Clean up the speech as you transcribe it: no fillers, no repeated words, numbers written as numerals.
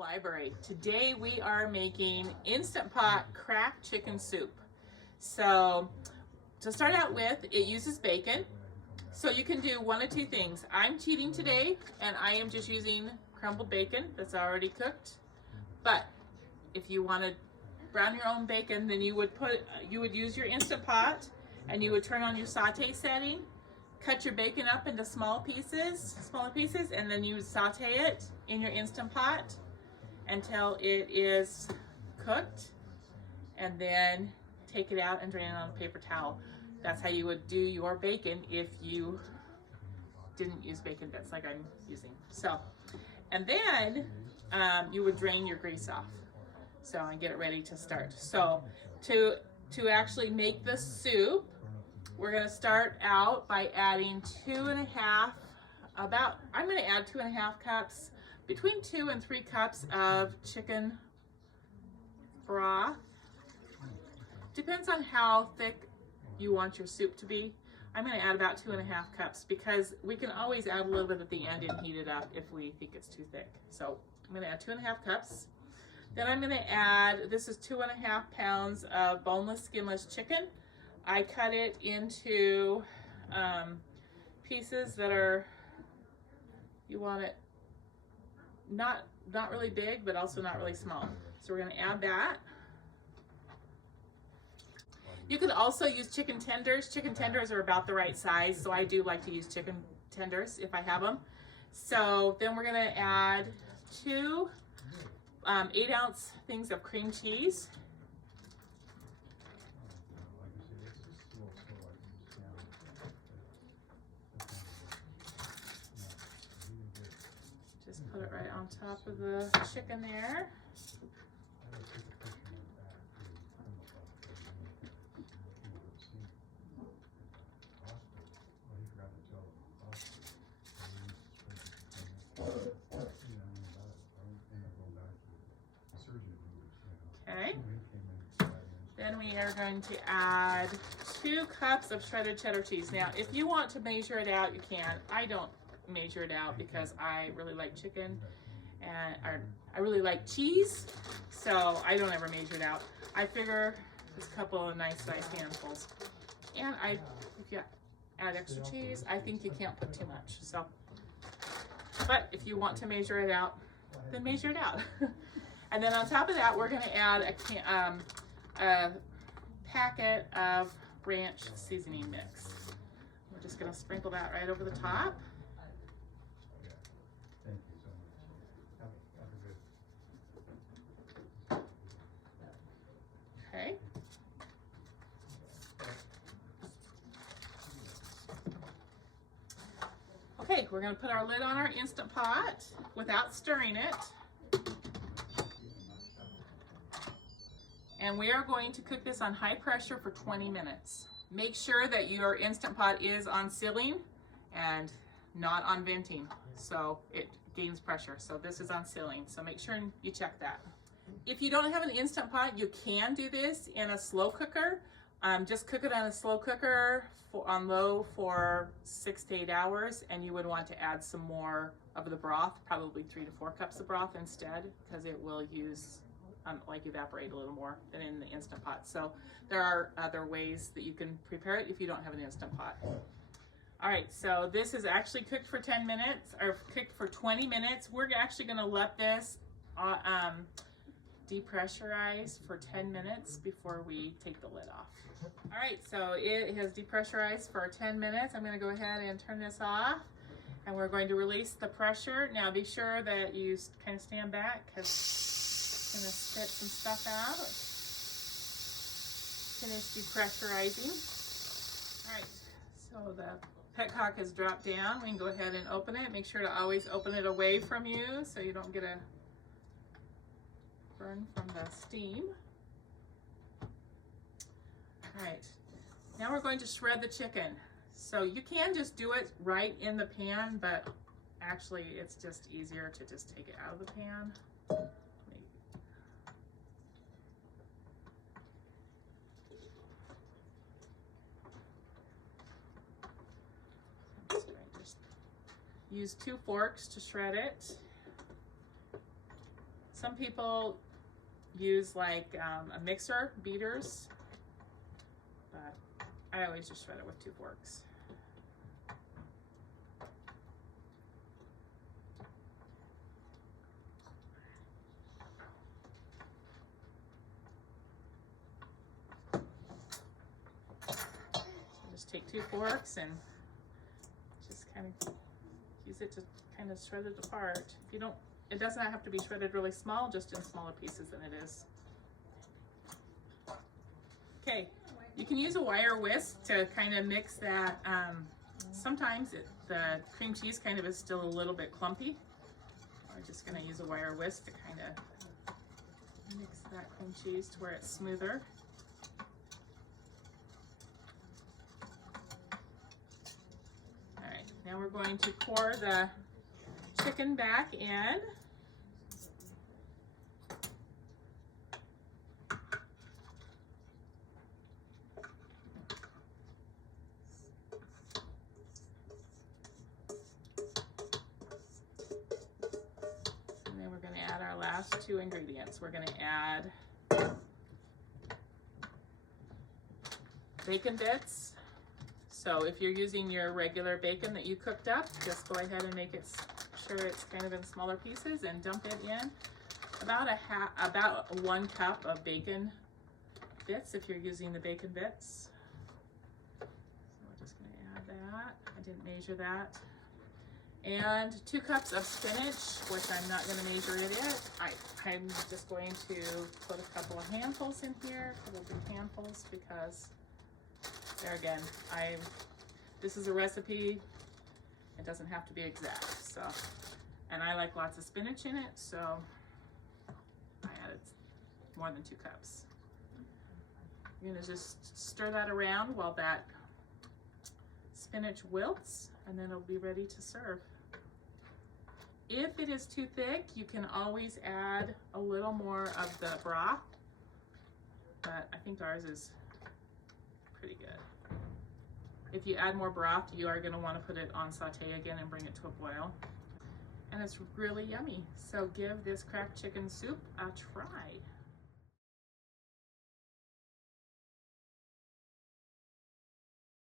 library. Today we are making Instant Pot cracked chicken soup. So to start out with, it uses bacon. So you can do one of two things. I'm cheating today and I am just using crumbled bacon that's already cooked. But if you want to brown your own bacon, then you would use your Instant Pot and you would turn on your saute setting, cut your bacon up into smaller pieces, and then you would saute it in your Instant Pot until it is cooked, and then take it out and drain it on a paper towel. That's how you would do your bacon if you didn't use bacon bits like I'm using. So, and then you would drain your grease off. So, and get it ready to start. So, to actually make the soup, we're gonna start out by adding I'm gonna add 2.5 cups, between 2 and 3 cups of chicken broth. Depends on how thick you want your soup to be. I'm gonna add about 2.5 cups because we can always add a little bit at the end and heat it up if we think it's too thick. So I'm gonna add 2.5 cups. Then I'm gonna add, this is 2.5 pounds of boneless, skinless chicken. I cut it into pieces that are, you want it not really big, but also not really small. So we're gonna add that. You could also use chicken tenders. Chicken tenders are about the right size, so I do like to use chicken tenders if I have them. So then we're gonna add 2 8-ounce things of cream cheese. Just put it right on top of the chicken there. Okay. Then we are going to add 2 cups of shredded cheddar cheese. Now, if you want to measure it out, you can. I don't measure it out because I really like chicken and I really like cheese, so I don't ever measure it out. I figure just a couple of nice sized handfuls. And if you add extra cheese, I think you can't put too much. So, but if you want to measure it out, then measure it out. And then on top of that, we're going to add a packet of ranch seasoning mix. We're just going to sprinkle that right over the top. Okay. Okay, we're going to put our lid on our Instant Pot without stirring it. And we are going to cook this on high pressure for 20 minutes. Make sure that your Instant Pot is on sealing and not on venting, so it gains pressure. So this is on sealing, so make sure you check that. If you don't have an Instant Pot, you can do this in a slow cooker. Just cook it on a slow cooker on low for 6 to 8 hours, and you would want to add some more of the broth, probably 3 to 4 cups of broth instead, because it will evaporate a little more than in the Instant Pot. So there are other ways that you can prepare it if you don't have an Instant Pot. All right, so this is actually cooked for 10 minutes, or cooked for 20 minutes. We're actually gonna let this depressurize for 10 minutes before we take the lid off. All right, so it has depressurized for 10 minutes. I'm gonna go ahead and turn this off, and we're going to release the pressure. Now be sure that you kind of stand back, because I'm gonna spit some stuff out. Finish depressurizing. All right, so the petcock has dropped down. We can go ahead and open it. Make sure to always open it away from you so you don't get a burn from the steam. All right, now we're going to shred the chicken. So you can just do it right in the pan, but actually it's just easier to just take it out of the pan. Use 2 forks to shred it. Some people use like a mixer, beaters, but I always just shred it with 2 forks. Take 2 forks and just kind of use it to kind of shred it apart. If you don't, it doesn't have to be shredded really small, just in smaller pieces than it is. Okay, you can use a wire whisk to kind of mix that. Sometimes the cream cheese kind of is still a little bit clumpy. I'm just going to use a wire whisk to kind of mix that cream cheese to where it's smoother. Now we're going to pour the chicken back in. And then we're going to add our last 2 ingredients. We're going to add bacon bits. So if you're using your regular bacon that you cooked up, just go ahead and make it sure it's kind of in smaller pieces and dump it in. About 1 cup of bacon bits if you're using the bacon bits. So we're just going to add that. I didn't measure that. And 2 cups of spinach, which I'm not going to measure it yet. I'm just going to put a couple of handfuls in here, a couple big handfuls, because there again, this is a recipe. It doesn't have to be exact. So, and I like lots of spinach in it, so I added more than 2 cups. You're gonna just stir that around while that spinach wilts, and then it'll be ready to serve. If it is too thick, you can always add a little more of the broth, but I think ours is pretty good. If you add more broth, you are going to want to put it on saute again and bring it to a boil. And it's really yummy. So give this cracked chicken soup a try.